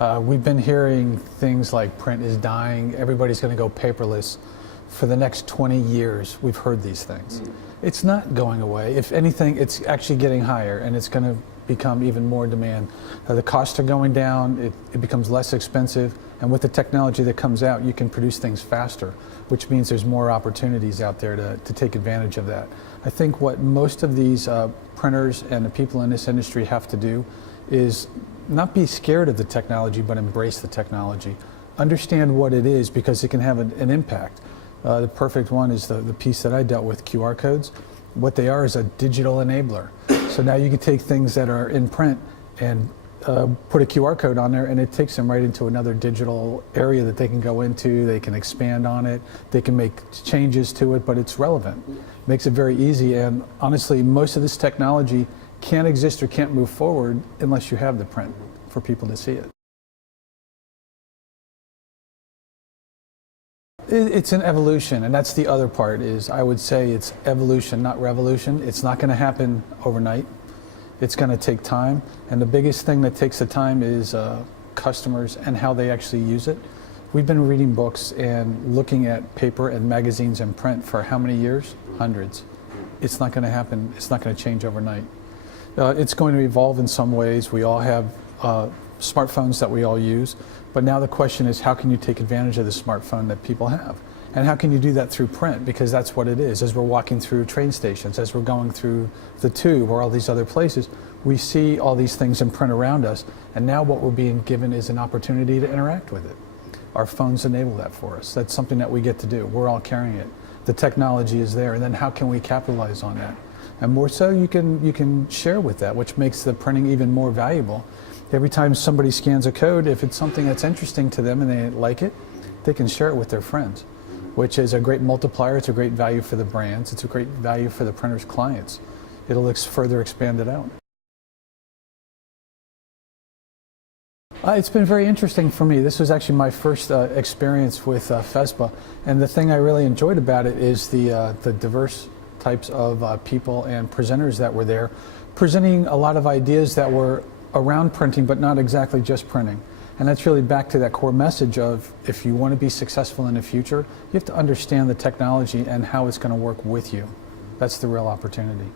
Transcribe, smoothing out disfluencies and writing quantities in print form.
We've been hearing things like print is dying, everybody's going to go paperless. For the next 20 years, we've heard these things. It's not going away. If anything, it's actually getting higher, and it's going to become even more demand. The costs are going down, it becomes less expensive, and with the technology that comes out, you can produce things faster, which means there's more opportunities out there to take advantage of that. I think what most of these printers and the people in this industry have to do is not be scared of the technology, but embrace the technology. Understand what it is, because it can have an impact. The perfect one is the piece that I dealt with, QR codes. What they are is a digital enabler. So now you can take things that are in print and put a QR code on there, and it takes them right into another digital area that they can go into. They can expand on it, they can make changes to it, but it's relevant. Makes it very easy, and honestly, most of this technology can't exist or can't move forward unless you have the print for people to see it. It's an evolution, and that's the other part. Is I would say it's evolution, not revolution. It's not going to happen overnight. It's going to take time, and the biggest thing that takes the time is customers and how they actually use it. We've been reading books and looking at paper and magazines and print for how many years? Hundreds. It's not going to happen. It's not going to change overnight. It's going to evolve in some ways. We all have smartphones that we all use, but now the question is, how can you take advantage of the smartphone that people have? And how can you do that through print? Because that's what it is. As we're walking through train stations, as we're going through the tube or all these other places, we see all these things in print around us, and now what we're being given is an opportunity to interact with it. Our phones enable that for us. That's something that we get to do. We're all carrying it. The technology is there, and then how can we capitalize on that? And more so, you can share with that, which makes the printing even more valuable. Every time somebody scans a code, if it's something that's interesting to them and they like it, they can share it with their friends, which is a great multiplier. It's a great value for the brands. It's a great value for the printer's clients. It'll further expand it out. It's been very interesting for me. This was actually my first experience with FESPA, and the thing I really enjoyed about it is the diverse types of people and presenters that were there, presenting a lot of ideas that were around printing, but not exactly just printing. And that's really back to that core message of, if you want to be successful in the future, you have to understand the technology and how it's going to work with you. That's the real opportunity.